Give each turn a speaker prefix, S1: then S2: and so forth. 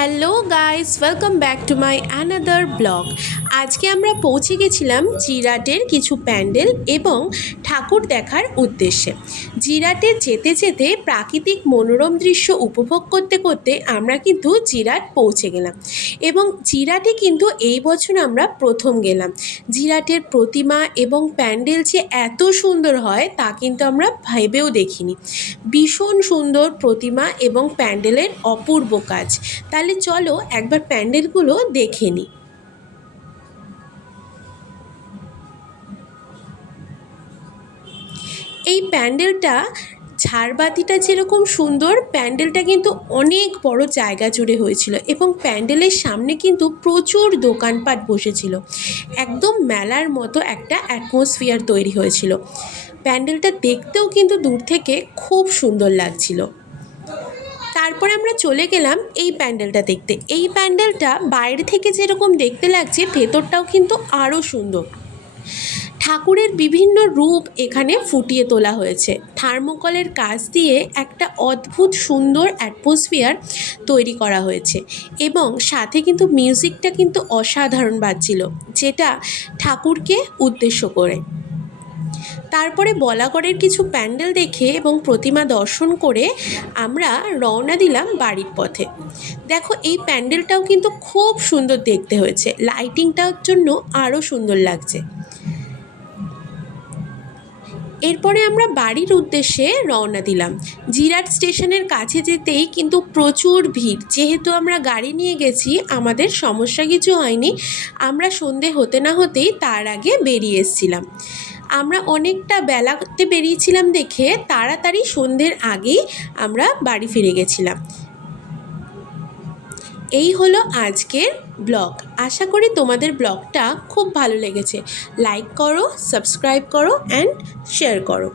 S1: Hello guys welcome back to my another blog আজকে আমরা পৌঁছে গেছিলাম জিরাটের কিছু প্যান্ডেল এবং ঠাকুর দেখার উদ্দেশ্যে। জিরাটে যেতে যেতে প্রাকৃতিক মনোরম দৃশ্য উপভোগ করতে করতে আমরা কিন্তু জিরাট পৌঁছে গেলাম। এবং জিরাটে কিন্তু এই বছর আমরা প্রথম গেলাম। জিরাটের প্রতিমা এবং প্যান্ডেল যে এত সুন্দর হয় তা কিন্তু আমরা ভেবেও দেখিনি। ভীষণ সুন্দর প্রতিমা এবং প্যান্ডেলের অপূর্ব কাজ। তাহলে চলো একবার প্যান্ডেলগুলো দেখে নিই এই প্যান্ডেলটা, ঝাড়বাতিটা যেরকম সুন্দর, প্যান্ডেলটা কিন্তু অনেক বড় জায়গা জুড়ে হয়েছিল এবং প্যান্ডেলের সামনে কিন্তু প্রচুর দোকানপাট বসেছিল। একদম মেলার মতো একটা অ্যাটমসফিয়ার তৈরি হয়েছিল। প্যান্ডেলটা দেখতেও কিন্তু দূর থেকে খুব সুন্দর লাগছিল। তারপরে আমরা চলে গেলাম এই প্যান্ডেলটা দেখতে। এই প্যান্ডেলটা বাইরে থেকে যেরকম দেখতে লাগছে, ভেতরটাও কিন্তু আরও সুন্দর। ঠাকুরের বিভিন্ন রূপ এখানে ফুটিয়ে তোলা হয়েছে। থার্মোকলের কাজ দিয়ে একটা অদ্ভুত সুন্দর অ্যাটমসফিয়ার তৈরি করা হয়েছে এবং সাথে কিন্তু মিউজিকটা কিন্তু অসাধারণ বাজছিল, যেটা ঠাকুরকে উদ্দেশ্য করে। তারপরে বলাগড়ের কিছু প্যান্ডেল দেখে এবং প্রতিমা দর্শন করে আমরা রওনা দিলাম বাড়ির পথে। দেখো, এই প্যান্ডেলটাও কিন্তু খুব সুন্দর দেখতে হয়েছে। লাইটিংটার জন্য আরও সুন্দর লাগছে। এরপরে আমরা বাড়ির উদ্দেশ্যে রওনা দিলাম। জিরাট স্টেশনের কাছে যেতেই কিন্তু প্রচুর ভিড়। যেহেতু আমরা গাড়ি নিয়ে গেছি, আমাদের সমস্যা কিছু হয়নি। আমরা সন্ধে হতে না হতেই তার আগে বেরিয়ে এসেছিলাম। আমরা অনেকটা বেলাতে বেরিয়েছিলাম দেখে তাড়াতাড়ি সন্ধ্যের আগেই আমরা বাড়ি ফিরে গেছিলাম। এই হলো আজকের ব্লগ। আশা করি তোমাদের ব্লগটা খুব ভালো লেগেছে। লাইক করো, সাবস্ক্রাইব করো অ্যান্ড শেয়ার করো।